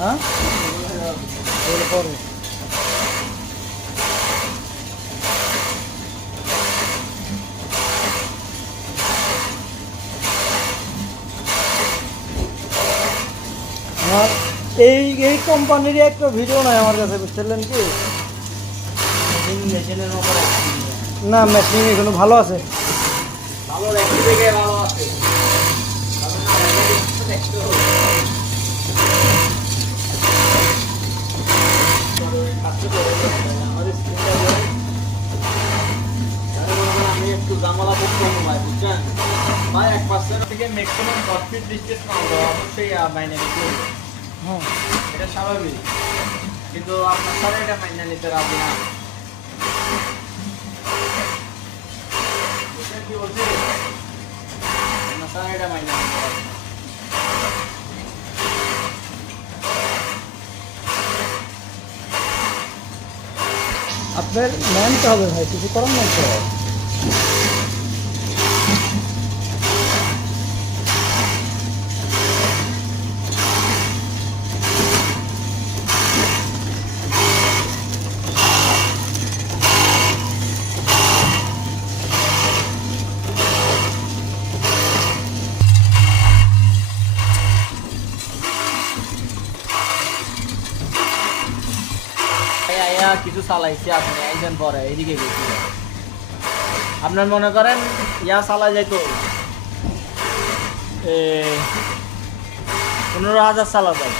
হ্যাঁ পরে আমার এই এই কোম্পানিরই একটা ভিডিও নাই আমার কাছে, বুঝলেন কি? না মেশিন এগুলো ভালো আছে। আমি একটু জামালা করতে ভাই, বুঝছেন ভাই? 1% থেকে ম্যাক্সিমাম 10 ফিট ডিস্টেন্স পাবো অবশ্যই মাইনে নিতে হবে। হ্যাঁ এটা স্বাভাবিক, কিন্তু আপনার স্যার এটা মাইনে নিতে রাজি না। বুঝছেন কি বলছি? আপনার স্যার এটা মাইনে নিতে রাজি না। আপনার মানতে হবে ভাই, কিছু করার নাই তো। কিছু চালাইছে, আপনি একদিন পরে এইদিকে গেছি, আপনার মনে করেন ইয়া চালাই যাইতো 15,000 চালা যায়।